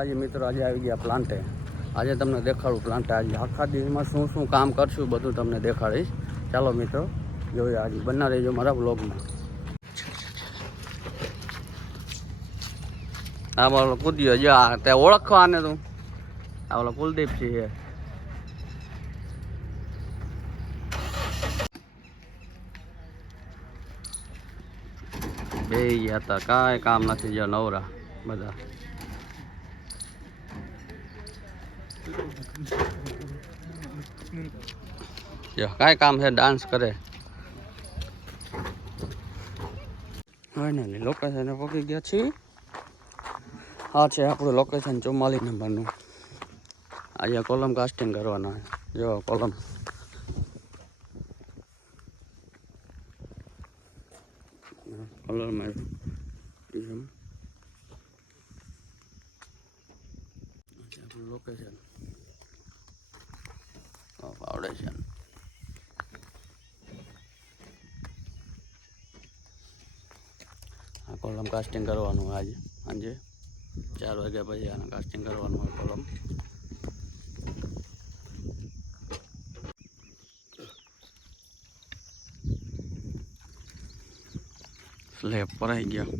આજે મિત્રો, આજે આવી ગયા પ્લાન્ટે આજે તમને દેખાડું પ્લાન્ટે આજે આખા દિવસમાં શું શું કામ કરશું બધું તમને દેખાડીશ. ચાલો મિત્રો, જોઈએ આજે બના રહેજો મારા બ્લોગમાં હા બોલો કુદ્યો જો આ તે ઓળખવા આને તું. આ બોલો કુલદીપસિંહ છે બે ગયા હતા, કાંઈ કામ નથી જો નવરા, બધા. જો, કાંઈ કામ છે ડાન્સ કરે. ફાઇનલી લોકેશન પહોંચી ગયા છીએ. આ છે આપણું લોકેશન ચુમ્માલીસ નંબરનું. આજે કોલમ કાસ્ટિંગ કરવાના જો કોલમ કલર માર્યું એમ આ છે આપણું લોકેશન ફાઉન્ડેશન આ કોલમ કાસ્ટિંગ કરવાનું આજે સાંજે ચાર વાગ્યા પછી આને કાસ્ટિંગ કરવાનું હોય કોલમ સ્લેબ ભરાઈ ગયો.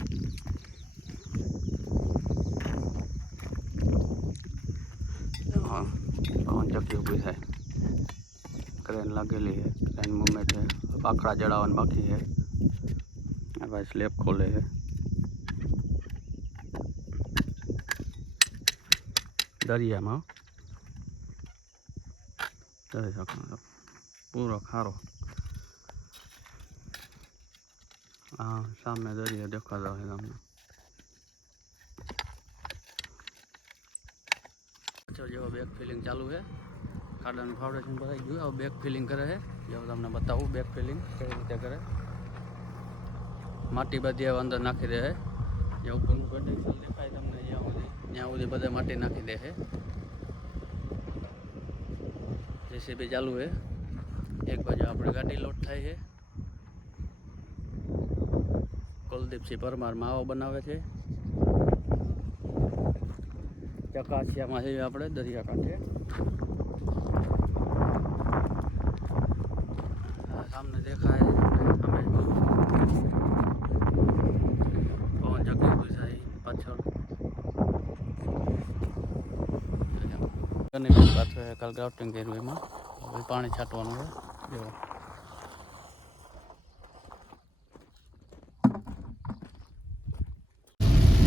પવન ચક્કી ઊભી થાય ક્રેન લાગેલી છે ક્રેન મુવમેન્ટ છે પાખડા જડાવવાનું બાકી છે આ ભાઈ સ્લેબ ખોલે છે દરિયામાં જોઈ શકો છો. પૂરો ખારો હા સામે દરિયો દેખાતો હોય તમને જો જેવો બેક ફિલિંગ ચાલુ છે ખાડાનું ફાઉન્ડેશન ભરાઈ ગયું હવે બેક ફિલિંગ કરે છે જો તમને બતાવું બેક ફિલિંગ કેવી રીતે કરે માટી બધી હવે અંદર નાખી દે છે જે ઉપરનું પેટેન્શિયલ દેખાય તમને જ્યાં સુધી ત્યાં સુધી બધે માટી નાખી દે છે જેસીબી ચાલુ છે એક બાજુ આપણે ગાડી લોડ થાય છે કુલદીપસિંહ પરમાર માવો બનાવે છે ચકાસિયામાં છીએ આપણે દરિયાકાંઠે આ સામે દેખાય અમે પવન ચક્કી ઊભી થાય પાછળ અને બી પાછળ કાલ ગ્રાફ્ટિંગ કર્યું એમાં હવે પાણી છાંટવાનું છે જો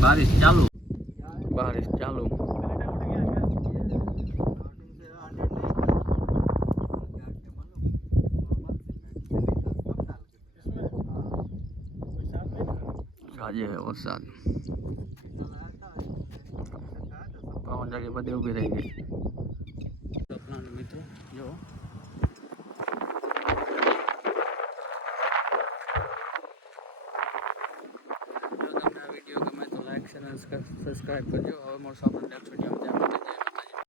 બારિશ ચાલુ બારિશ ચાલુ આજે વરસાદ પવન જાગે બધી ઊભી રહી ગઈ મિત્રો જો વીડિયો શેર સબસ્ક્રાઈબ કરજો. હવે મળશું આપણે નેક્સ્ટ માટે